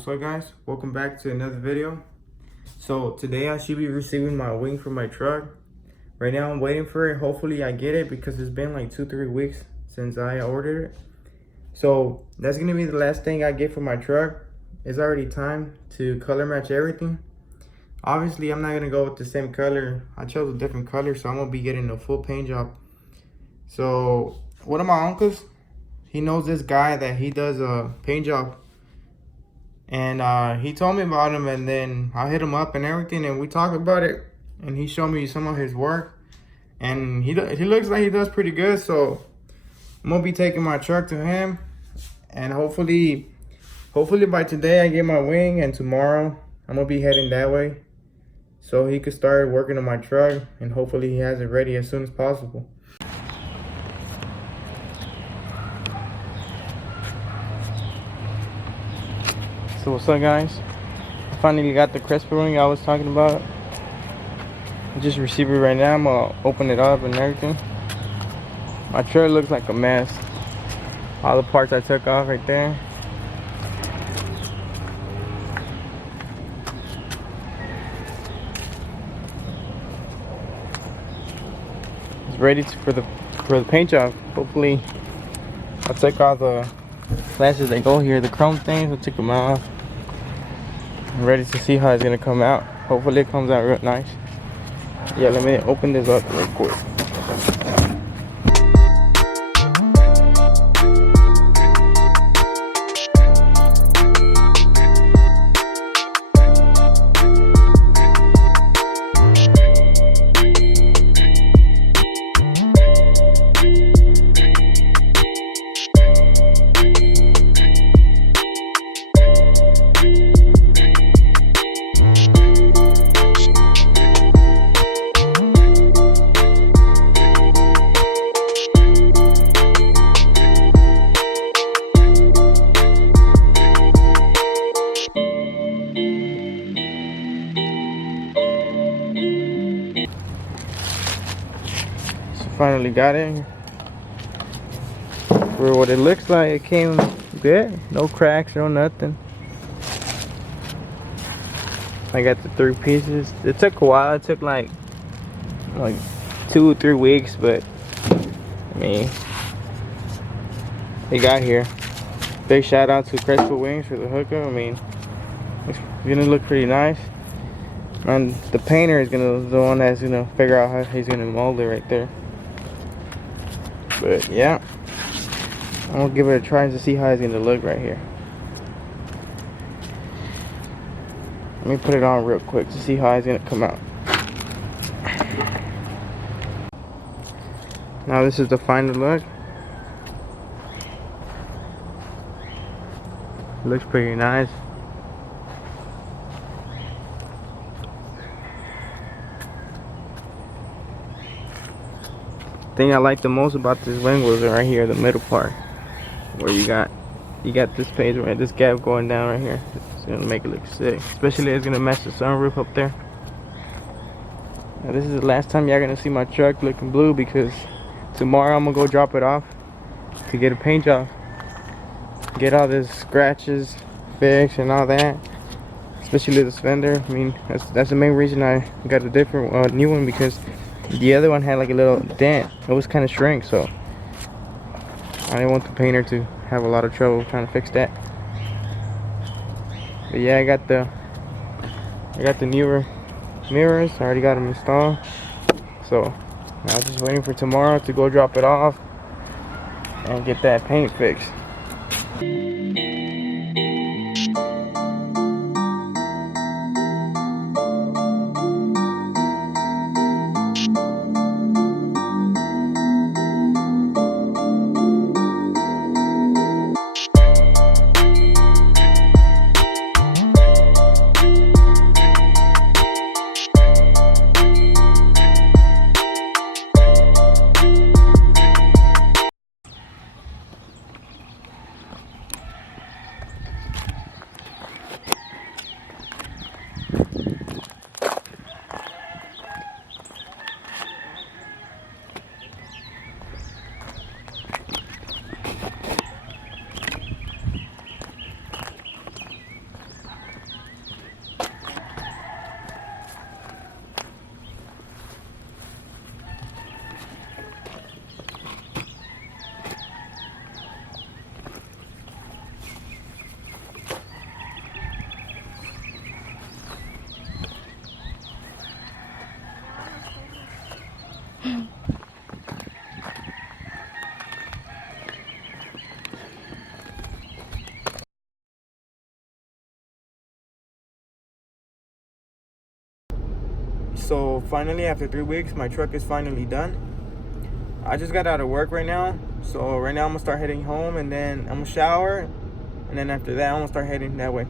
What's up guys, welcome back to another video. So today I should be receiving my wing from my truck. Right now I'm waiting for it. Hopefully I get it because it's been like 2-3 weeks since I ordered it. So that's gonna be the last thing I get for my truck. It's already time to color match everything. Obviously I'm not gonna go with the same color. I chose a different color, so I'm gonna be getting a full paint job. So one of my uncles, he knows this guy that he does a paint job. And he told me about him, and then I hit him up and everything, and we talked about it, and he showed me some of his work, and he looks like he does pretty good. So I'm gonna be taking my truck to him, and hopefully by today I get my wing, and tomorrow I'm gonna be heading that way so he could start working on my truck, and hopefully he has it ready as soon as possible. So what's up guys, I finally got the crisper wing I was talking about. I just received it right now. I'm gonna open it up and everything. My truck looks like a mess. All the parts I took off right there. It's ready for the paint job. Hopefully I'll take all the glasses that go here, the chrome things. I'll take them off. I'm ready to see how it's gonna come out. Hopefully it comes out real nice. Yeah, let me open this up real quick. Finally got it. For what it looks like, it came good. No cracks, no nothing. I got the 3 pieces. It took a while. It took like 2 or 3 weeks, but I mean, they got here. Big shout out to Crisper Wings for the hookup. I mean, it's gonna look pretty nice. And the painter is the one that's gonna figure out how he's gonna mold it right there. But yeah, I'm gonna give it a try to see how it's gonna look right here. Let me put it on real quick to see how it's gonna come out. Now this is the final look. Looks pretty nice. The thing I like the most about this wing was right here, the middle part, where you got this page right, this gap going down right here. It's gonna make it look sick. Especially it's gonna match the sunroof up there. Now this is the last time y'all gonna see my truck looking blue, because tomorrow I'm gonna go drop it off to get a paint job, get all the scratches fixed and all that. Especially this fender. I mean, that's the main reason I got a different new one, because the other one had like a little dent. It was kind of shrink, so I didn't want the painter to have a lot of trouble trying to fix that. But yeah, I got the newer mirrors. I already got them installed. So now I'm just waiting for tomorrow to go drop it off and get that paint fixed. So finally, after 3 weeks, my truck is finally done. I just got out of work right now, so right now I'm gonna start heading home, and then I'm gonna shower, and then after that I'm gonna start heading that way.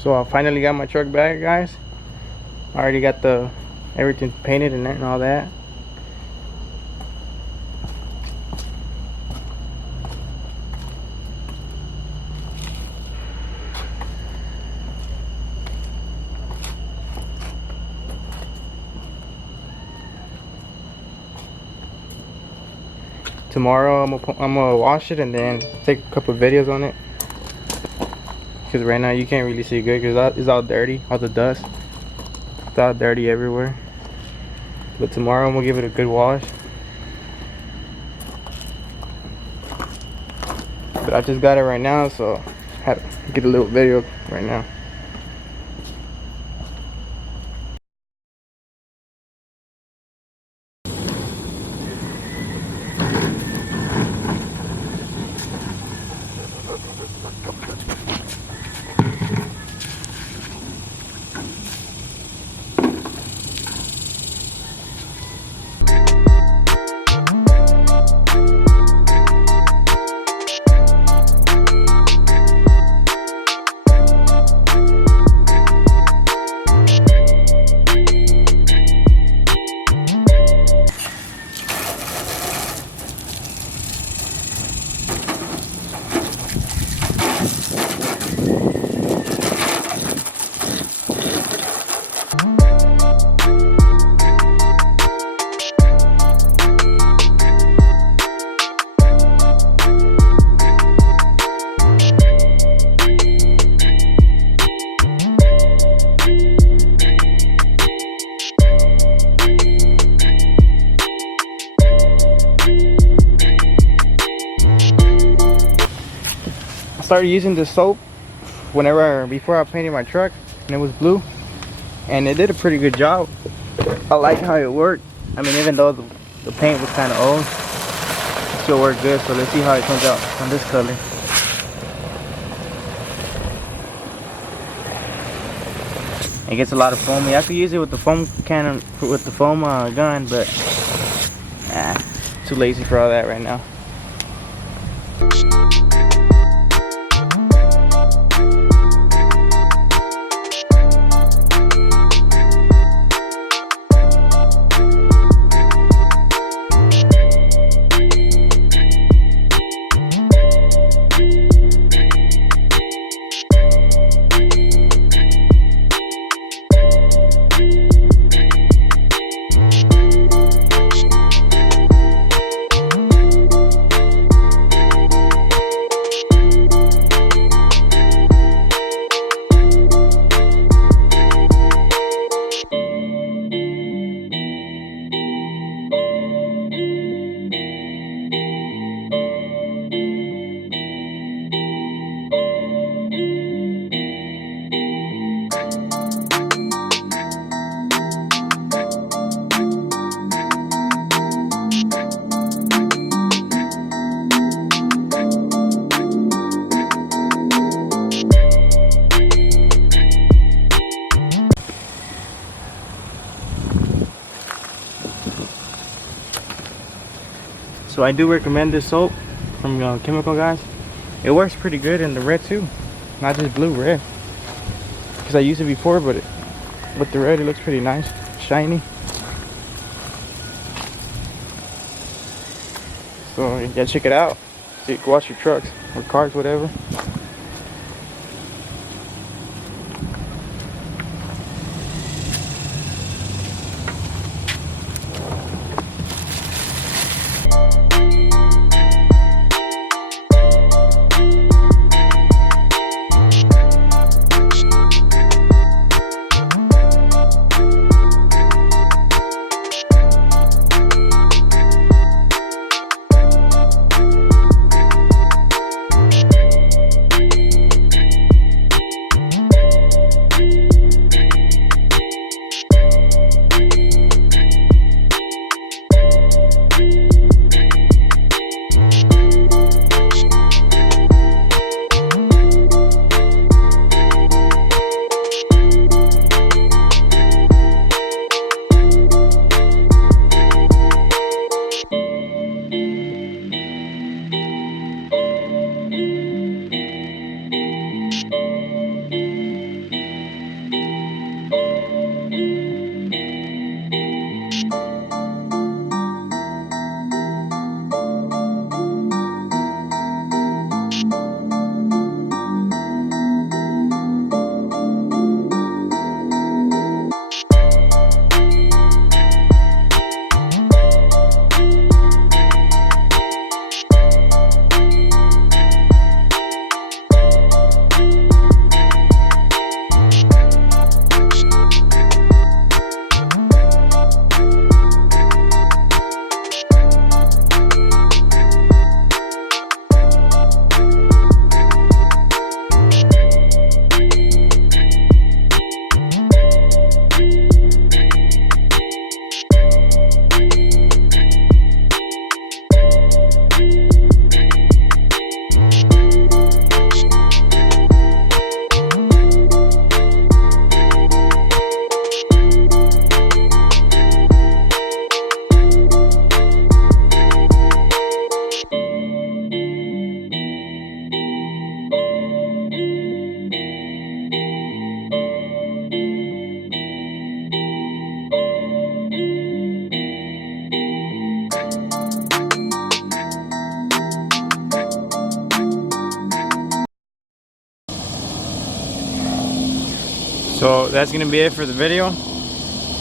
So I finally got my truck back, guys. I already got the everything painted and all that. Tomorrow I'm gonna wash it and then take a couple videos on it. Because right now you can't really see good because it's all dirty, all the dust. It's all dirty everywhere. But tomorrow I'm gonna give it a good wash. But I just got it right now, so I had to get a little video right now. Started using the soap before I painted my truck, and it was blue, and it did a pretty good job. I like how it worked. I mean, even though the paint was kind of old, should work good. So let's see how it comes out on this color. It gets a lot of foamy. I could use it with the foam cannon, with the foam gun, but too lazy for all that right now. So I do recommend this soap from Chemical Guys. It works pretty good in the red too, not just blue, red. Because I used it before, but with the red it looks pretty nice, shiny. So yeah, check it out. So you can wash your trucks or cars, whatever. So that's gonna be it for the video.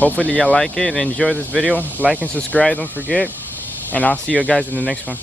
Hopefully y'all like it and enjoy this video. Like and subscribe, don't forget. And I'll see you guys in the next one.